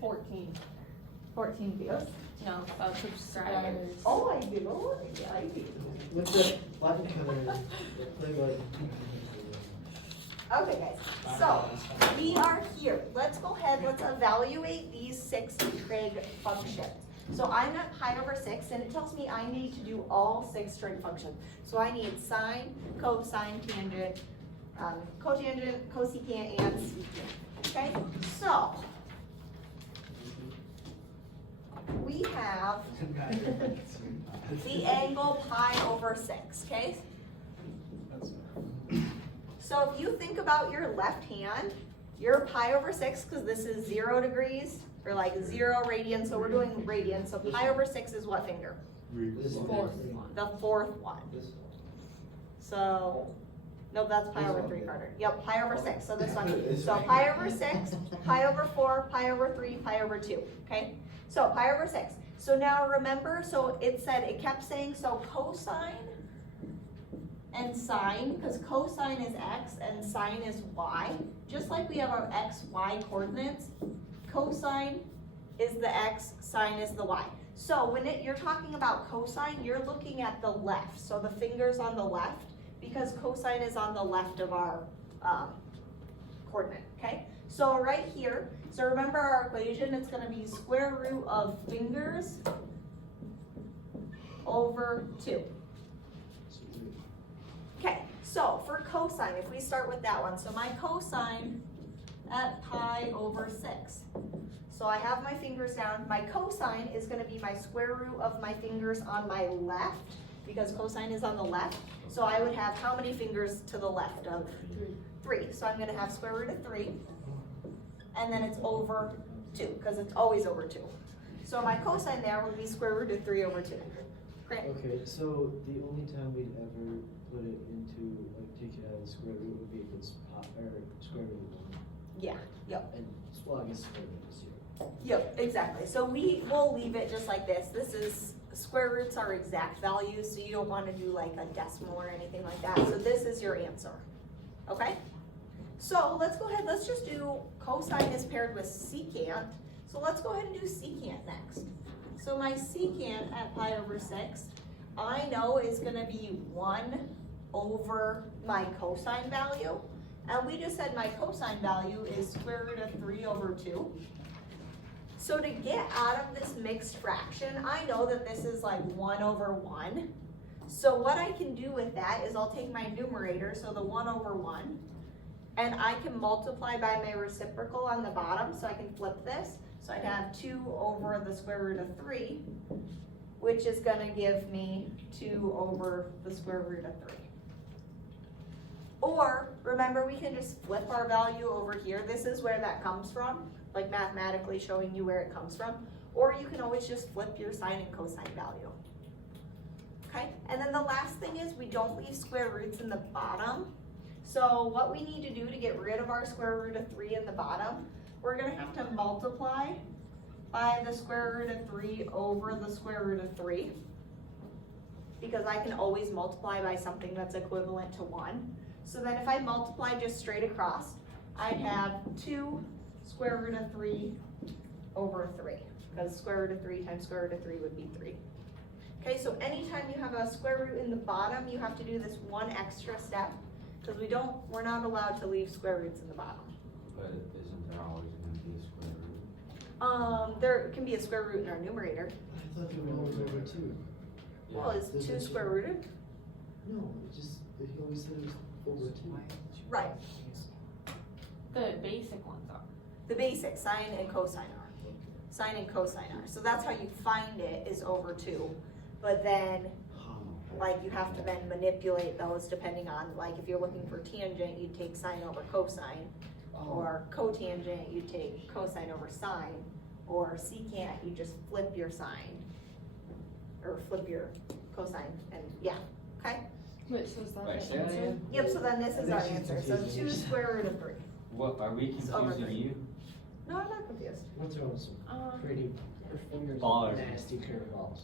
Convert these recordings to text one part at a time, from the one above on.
14 views. No, subscribers. Oh, I do. Yeah, I do. What's the button color? Play button. Okay, guys. So we are here. Let's go ahead. Let's evaluate these 6 trig functions. So I'm at pi over 6, and it tells me I need to do all 6 trig functions. So I need sine, cosine, tangent, cotangent, cosecant, and secant. Okay. So we have the angle pi over 6, okay? So if you think about your left hand, your pi over 6, because this is 0 degrees, or like 0 radians, so we're doing radians, so pi over 6 is what finger? The fourth one. So, nope, that's pi over 3, Carter. Yep, pi over 6, so this one. So pi over 6, pi over 4, pi over 3, pi over 2, okay? So pi over 6. So now remember, so it said, it kept saying, so cosine and sine, because cosine is x and sine is y. Just like we have our x, y coordinates, cosine is the x, sine is the y. So when you're talking about cosine, you're looking at the left. So the finger's on the left, because cosine is on the left of our coordinate, okay? So right here, so remember our equation, it's gonna be square root of fingers over 2. Okay, so for cosine, if we start with that one, so my cosine at pi over 6. So I have my fingers down, my cosine is gonna be my square root of my fingers on my left, because cosine is on the left. So I would have how many fingers to the left of? 3. So I'm gonna have square root of 3. And then it's over 2, because it's always over 2. So my cosine there would be square root of 3 over 2. Great. Okay, so the only time we'd ever put it into, like, take it out of the square root would be if it's square root of 1. Yeah, yep. And, well, I guess square root is 0. Yep, exactly. So we'll leave it just like this. This is, square roots are exact values, so you don't want to do like a decimal or anything like that. So this is your answer, okay? So let's go ahead, let's just do cosine is paired with secant. So let's go ahead and do secant next. So my secant at pi over 6, I know is gonna be 1 over my cosine value. And we just said my cosine value is square root of 3 over 2. So to get out of this mixed fraction, I know that this is like 1 over 1. So what I can do with that is I'll take my numerator, so the 1 over 1, and I can multiply by my reciprocal on the bottom, so I can flip this. So I'd have 2 over the square root of 3, which is gonna give me 2 over the square root of 3. Or, remember, we can just flip our value over here. This is where that comes from, like mathematically showing you where it comes from. Or you can always just flip your sine and cosine value. Okay, and then the last thing is we don't leave square roots in the bottom. So what we need to do to get rid of our square root of 3 in the bottom, we're gonna have to multiply by the square root of 3 over the square root of 3. Because I can always multiply by something that's equivalent to 1. So then if I multiply just straight across, I'd have 2 square root of 3 over 3. Because square root of 3 times square root of 3 would be 3. Okay, so anytime you have a square root in the bottom, you have to do this one extra step. Because we're not allowed to leave square roots in the bottom. But isn't there always going to be a square root? There can be a square root in our numerator. I thought they were always over 2. Well, is 2 square rooted? No, he always said it was over 2. Right. The basic ones are. The basic, sine and cosine are. Sine and cosine are. So that's how you find it, is over 2. But then, like, you have to then manipulate those depending on, like, if you're looking for tangent, you'd take sine over cosine. Or cotangent, you'd take cosine over sine. Or secant, you just flip your sine. Or flip your cosine, and yeah, okay? Wait, so is that Wait, the say that answer? again? Yep, so then this is our answer. So 2 square root of 3. What, are we over confusing 3. you? No, I'm not confused. What's wrong with some pretty fingers Ballers. nasty curveballs?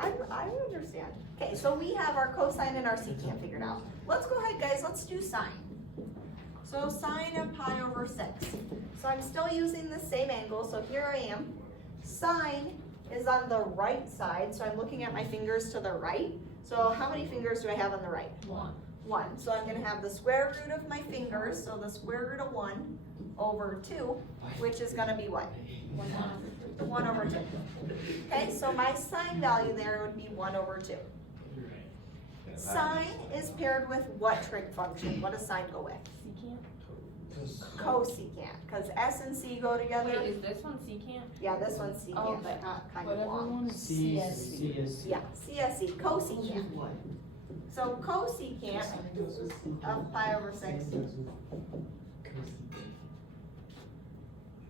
I understand. Okay, so we have our cosine and our secant figured out. Let's go ahead, guys, let's do sine. So sine of pi over 6. So I'm still using the same angle, so here I am. Sine is on the right side, so I'm looking at my fingers to the right. So how many fingers do I have on the right? 1. 1. So I'm going to have the square root of my fingers, so the square root of 1 over 2, which is going to be what? 1 over 2. Okay, so my sine value there would be 1 over 2. Sine is paired with what trig function? What does sine go with? Secant? Cosecant, because S and C go together. Wait, is this one secant? Yeah, this one's secant, Oh, but not kind of Whatever long. one is C, CSC. C is. Yeah, CSC, cosecant. So cosecant of pi over 6.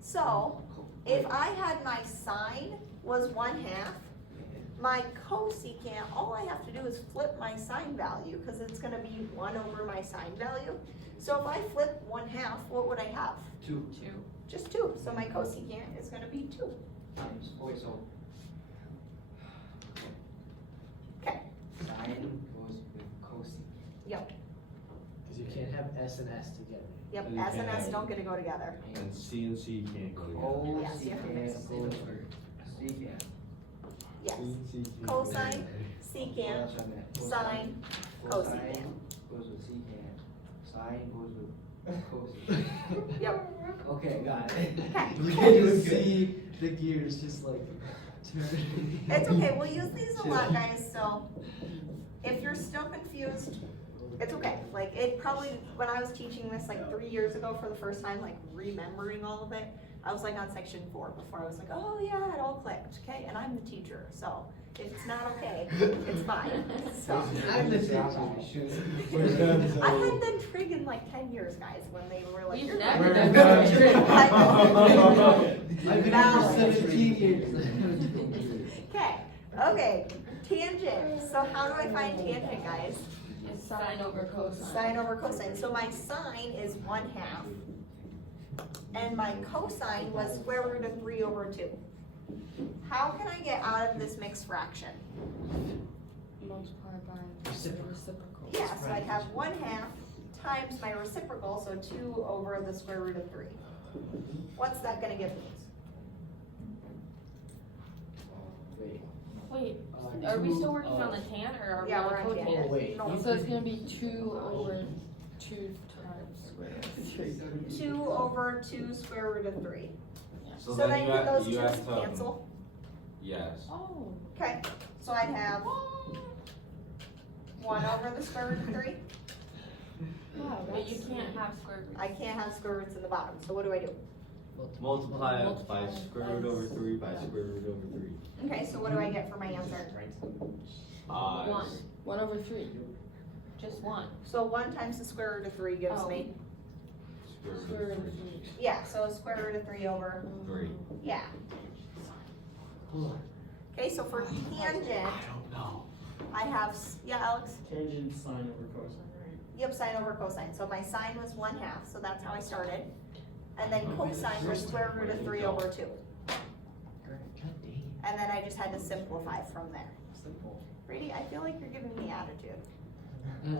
So, if I had my sine was 1/2, my cosecant, all I have to do is flip my sine value, because it's gonna be 1 over my sine value. So if I flip 1/2, what would I have? 2. 2. Just 2, so my cosecant is gonna be 2. Times so Okay, sine goes with cosine. yep, Because you can't have S and S together. yep, And you S and can S have- don't get to go together. And C and C can't go together. Yes, you have to mix Cosecant them. goes with secant. Yes, C and C can't go Cosine. together. secant, That's what I meant. sine, Cosine cosecant. goes with secant, sine goes with cosine. Yep, Okay, got it. okay. We can see the gears just like turn. It's okay, we'll use these a lot, guys, so if you're still confused, it's okay. Like, it probably, when I was teaching this like 3 years ago for the first time, like remembering all of it, I was like on section 4 before I was like, oh yeah, it all clicked, okay? And I'm the teacher, so if it's not okay, it's fine, so. I'm the teacher. We're done, so- I hadn't done trig in like 10 years, guys, when they were like. We've "You're never We're done done trig." trig. I know. I've been here for 17 years. Okay, okay, tangent, so how do I find tangent, guys? It's sine over cosine. Sine over cosine, so my sine is 1/2, and my cosine was square root of 3 over 2. How can I get out of this mixed fraction? Multiply by Reciprocal. reciprocal. Yeah, so I'd have 1/2 times my reciprocal, so 2 over the square root of 3. What's that gonna give me? Wait. Wait, are we still working on the tan or are we Yeah, on we're on cotangent? tangent. Oh, wait. No. So it's gonna be 2 over 2 times square root. 2 over 2 square root of 3. So So then then you can have, those you have twos to, cancel? yes. Oh. Okay, so I'd have 1 over the square root of 3. Wow, but you can't have square roots. I can't have square roots in the bottom, so what do I do? Multiply it by Multiply square by root over 3 by square root over 3. Okay, so what do I get for my answer? 1. 1 over 3. Just 1. So 1 times the square root of 3 gives Oh. me, Square Square root root of of 3. 3. yeah, so square root of 3 over, 3. yeah. Hold on. Okay, so for tangent, don't know. I have, yeah, Alex? Tangent sine over cosine, right? Yep, sine over cosine, so my sine was 1/2, so that's how I started. And then cosine was square root of 3 over 2. God dang. And then I just had to simplify from there. Simple. Brady, I feel like you're giving me attitude. He's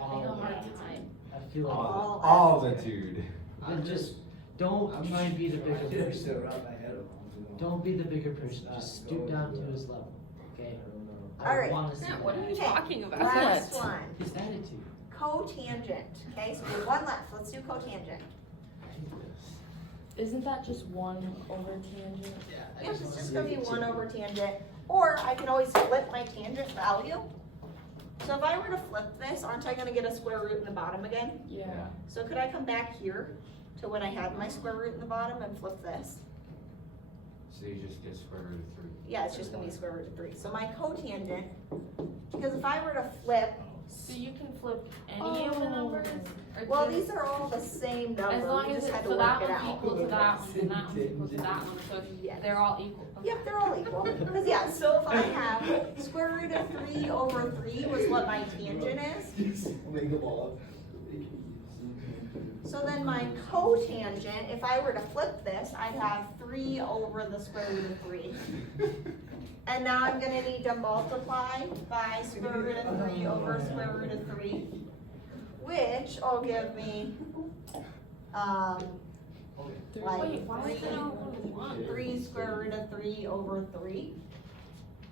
having a hard time. I feel like. Altitude. I'm just, don't try and be the bigger I person. sit around my head alone. Don't be the bigger person, just stoop down to his level, okay? All right. I wanna see Matt, what are you Okay, talking about? Last one, his attitude. cotangent, okay, so we have 1 left, let's do cotangent. Isn't that just 1 over tangent? Yes, it's just gonna be 1 over tangent, or I can always flip my tangent value. So if I were to flip this, aren't I gonna get a square root in the bottom again? Yeah. So could I come back here to when I had my square root in the bottom and flip this? So you just get square root of 3. Yeah, it's just gonna be square root of 3. So my cotangent, because if I were to flip, So you can flip any of the numbers? Or well, just- these are all the same number, As long we as just it's, had to so work that it one's out. equal to that one, and that one's equal to that one, so Yes. they're all equal. Okay. Yep, they're all equal, because yeah, so if I have square root of 3 over 3 was what my tangent is. Make them all up. So then my cotangent, if I were to flip this, I'd have 3 over the square root of 3. And now I'm gonna need to multiply by square root of 3 over square root of 3, which will give me, like Wait, why is it over 1? 3 square root of 3 over 3.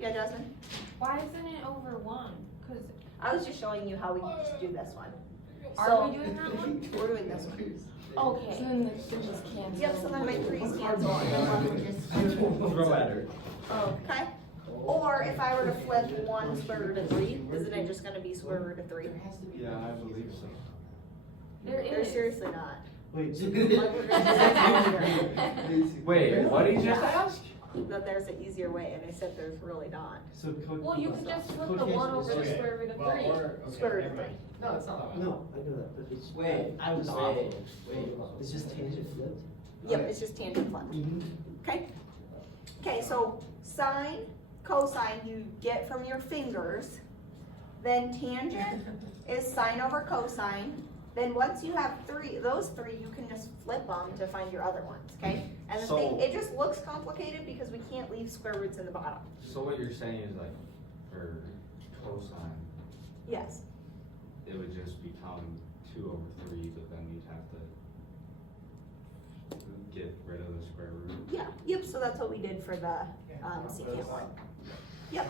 Yeah, Jasmine? Why isn't it over 1? Cause I was just showing you how we just do this one. are we doing that one? We're doing this one. Okay. So then the 3 just cancel. Yep, so then my 3's cancel and then 1 would just. Throw at her. Okay. Or if I were to flip 1 square root of 3, isn't it just gonna be square root of 3? There has to be. Yeah, I believe so. There They're is. seriously not. Wait, so Like, we're gonna do this Wait, what did you just ask? that there's an easier way, and I said there's really not. so code. Well, you could just flip the 1 over the square root of 3. Square root of 3. No, it's not that. No, I know that, but it's. Wait, I was wait, awful. wait. It's just tangent flipped. Yep, it's just tangent flipped. Okay? Okay, so sine, cosine you get from your fingers. Then tangent is sine over cosine. Then once you have those three, you can just flip them to find your other ones, okay? And the thing, So- it just looks complicated because we can't leave square roots in the bottom. So what you're saying is like, for cosine, Yes. it would just become 2 over 3, but then you'd have to get rid of the square root. Yeah, yep, so that's what we did for the secant one. Yep,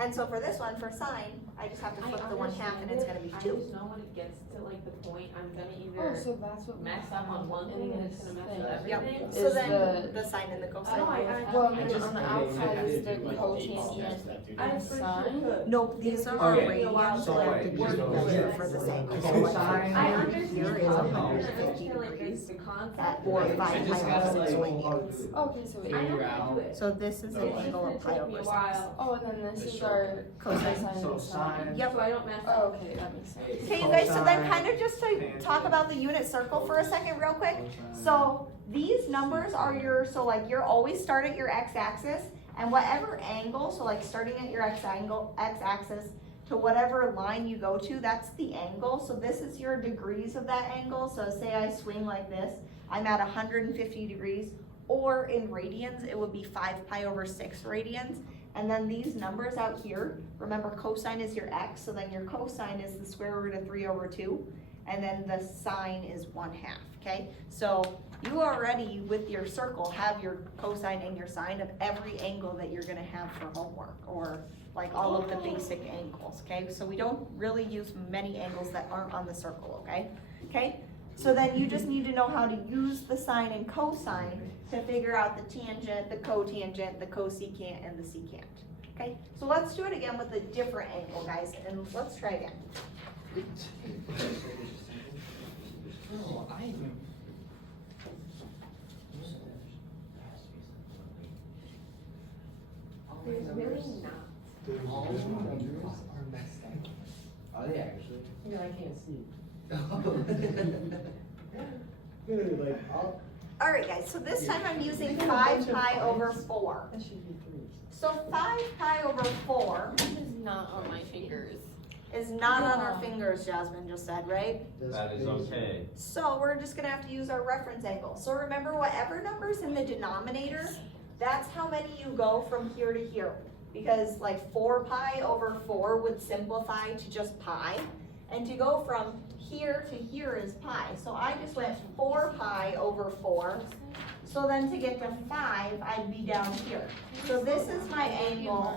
and so for this one, for sine, I just have to flip the 1/2 and it's gonna be I 2. just know when it gets to like the point, I'm gonna Oh, either so that's what. mess up on one thing and it's gonna mess up Yep, everything. so Is then the- the sine and the cosine. No, I- Well, I because on the outside is the cotangent and sine. Nope, these are Okay, radians so that have wait, to work so- together for the same. So So sine- I here understand. is I 150 understand, like, degrees the concept. at or 5 just pi gotta, over 6 like, radians. Okay, so I it, know how to do it. So this is an It's just angle gonna of pi take me over a 6. while, oh, and then this is our cosine and So the sine. sine. Yep. so I don't mess Oh, up. okay, that makes sense. Okay, you guys, so then Cosine, kind of just to talk about the unit circle for a second real quick. So these numbers are your, so like you're always start at your x-axis and whatever angle, so like starting at your x-axis to whatever line you go to, that's the angle. So this is your degrees of that angle. So say I swing like this, I'm at 150 degrees, or in radians, it would be 5 pi over 6 radians. And then these numbers out here, remember cosine is your x, so then your cosine is the square root of 3 over 2, and then the sine is 1/2, okay? So you already, with your circle, have your cosine and your sine of every angle that you're gonna have for homework, or like all of the basic angles, okay? So we don't really use many angles that aren't on the circle, okay? Okay? So then you just need to know how to use the sine and cosine to figure out the tangent, the cotangent, the cosecant, and the secant. Okay, so let's do it again with a different angle, guys, and let's try again. No, I. There's really not. All the numbers are messed up. Are they actually? Yeah, I can't see. Dude, like, I'll. All right, guys, so this time I'm using 5 pi over 4. That should be 3. So 5 pi over 4 This is not on my fingers. is not on our Yeah. fingers, Jasmine just said, right? That is okay. So we're just gonna have to use our reference angle. So remember, whatever number's in the denominator, that's how many you go from here to here. Because like 4 pi over 4 would simplify to just pi. And to go from here to here is pi. So I just went 4 pi over 4. So then to get to 5, I'd be down here. So this is my angle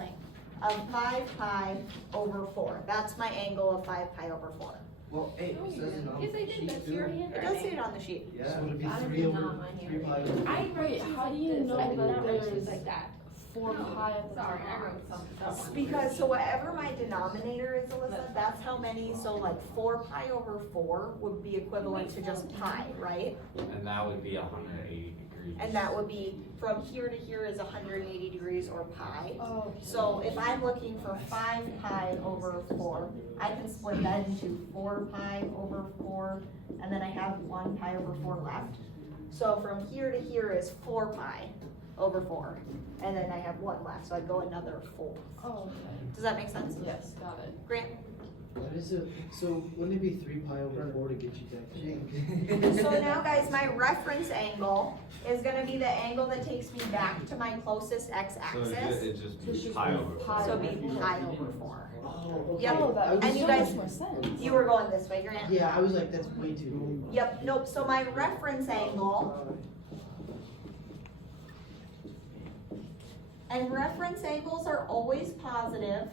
of 5 pi over 4. That's my angle of 5 pi over 4. Well, hey, No, it you says it didn't. on Yes, I the did, sheet that's too. your It does say handwriting. it on the sheet. Yeah. So would it be That is 3 over, not my 3 pi handwriting. over? I Wait, wrote how do you this, know I did not that write there's this like that. 4 pi at the Sorry, top? I wrote something. Because, so whatever my denominator is, Alyssa, that's how many, so like 4 pi over 4 would be equivalent to just pi, right? And that would be 180 degrees. And that would be, from here to here is 180 degrees or pi. Oh, So if I'm looking for 5 pi over 4, I can split that into 4 pi over 4, and then I have 1 pi over 4 left. So from here to here is 4 pi over 4, and then I have 1 left, so I go another 4. oh, okay. Does that make sense? Yes, got it. Grant? What is it? So wouldn't it be 3 pi over 4 to get you back? So now guys, my reference angle is gonna be the angle that takes me back to my closest So x-axis. it just So it's be just pi be over pi. So it'd be pi over 4. Oh, okay. Yep. Oh, that I was And you so guys- much more sense. You were going this way, Grant? Yeah, I was like, that's way too big. Yep, nope, so my reference angle, and reference angles are always positive,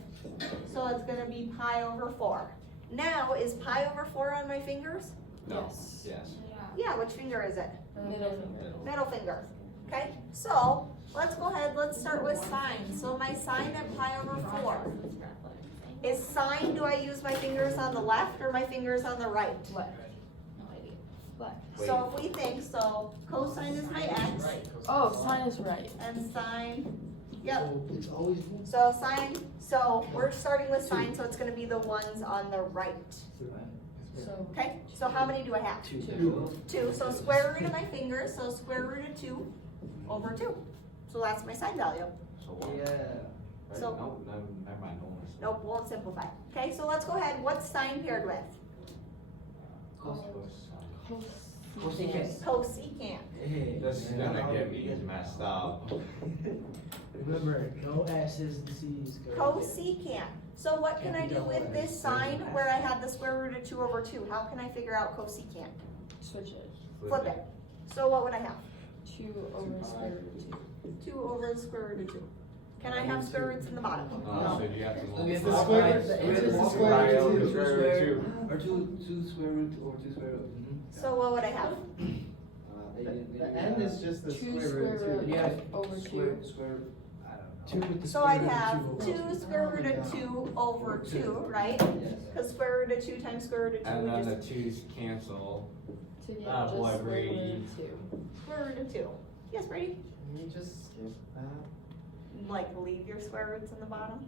so it's gonna be pi over 4. Now, is pi over 4 on my fingers? No, Yes. yes. Yeah, which finger is it? Middle finger. Middle finger. Okay, so let's go ahead, let's start with sine. So my sine at pi over 4. Is sine, do I use my fingers on the left or my fingers on the right? Left. Left. So if we think, so cosine is my x, Oh, sine is right. and sine, yep. So it's always one. So sine, so we're starting with sine, so it's gonna be the ones on the right. So Okay, so how many do I have? 2. 2, so square root of my fingers, so square root of 2 over 2. So that's my sine value. So what? Yeah. Right, So- no, never mind, no more. Nope, won't simplify. Okay, so let's go ahead, what's sine paired with? Cosecant. Cosecant. Hey. This is gonna get me messed up. Remember, no S's and C's. Cosecant. So what can I do with this sine where I had the square root of 2 over 2? How can I figure out cosecant? Switch it. Flip it. So what would I have? 2 over square root of 2. 2 over the square root of 2. Can I have square roots in the bottom? So you have to. We have the multiply square by root, the square answer is the root square by root of over two. square root of 2. Or two square root over 2 square root. So what would I have? The N is just the 2 square root square of root Yeah. over 2. Square, I don't 2 with the So square I'd root of have 2 over 2 square root of 2 over 2, right? know. Yes. Because square root of 2 times square root of 2 And would then the just, 2's cancel. To get Ah, just boy, square root Brady. of 2. square root of 2. Yes, Brady? Can you just skip that? Like leave your square roots in the bottom?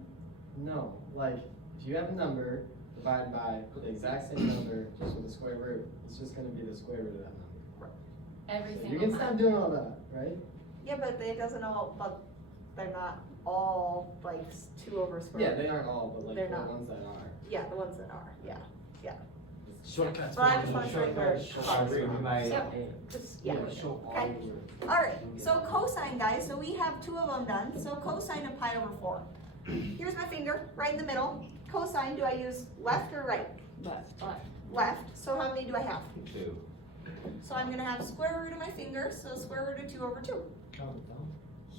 No, like, if you have a number, divide by the exact same number, just with a square root, it's just gonna be the square root of that number. Every So single you can time. stop doing all that, right? Yeah, but it doesn't all, but they're not all like 2 over square Yeah, root. they aren't all, but like They're the not. ones that are. Yeah, the ones that are, yeah. Shortcuts. But I just want to show you where, Yep. just, yeah. Show all Okay. over. Alright, so cosine guys, so we have 2 of them done, so cosine of pi over 4. Here's my finger, right in the middle. Cosine, do I use left or right? Left. Left, so how many do I have? 2. So I'm gonna have square root of my finger, so square root of 2 over 2.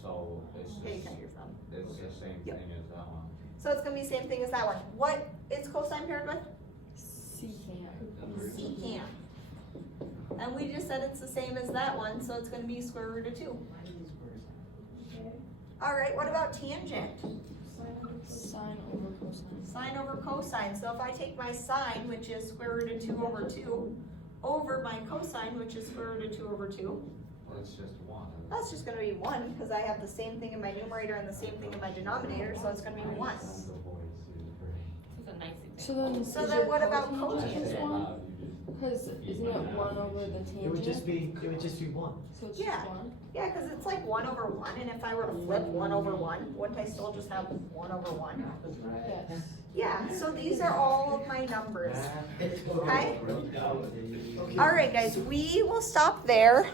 So it's Yeah, you just, can use them. it's the same Yep. thing as that one. So it's gonna be the same thing as that one. What is cosine paired with? Secant. Secant. And we just said it's the same as that one, so it's gonna be square root of 2. Alright, what about tangent? Sine over cosine. Sine over cosine, so if I take my sine, which is square root of 2 over 2, over my cosine, which is square root of 2 over 2, Well, it's just 1. that's just gonna be 1, because I have the same thing in my numerator and the same thing in my denominator, so it's gonna be 1. This is a nice So example. then, So is then your what about cotangent cotangent? one? Because isn't it 1 over the tangent? It would just be 1. So it's Yeah. just 1? Yeah, because it's like 1 over 1, and if I were to flip 1 over 1, wouldn't I still just have 1 over 1? Yes. Yeah, so these are all of my numbers, okay? Okay. Alright guys, we will stop there.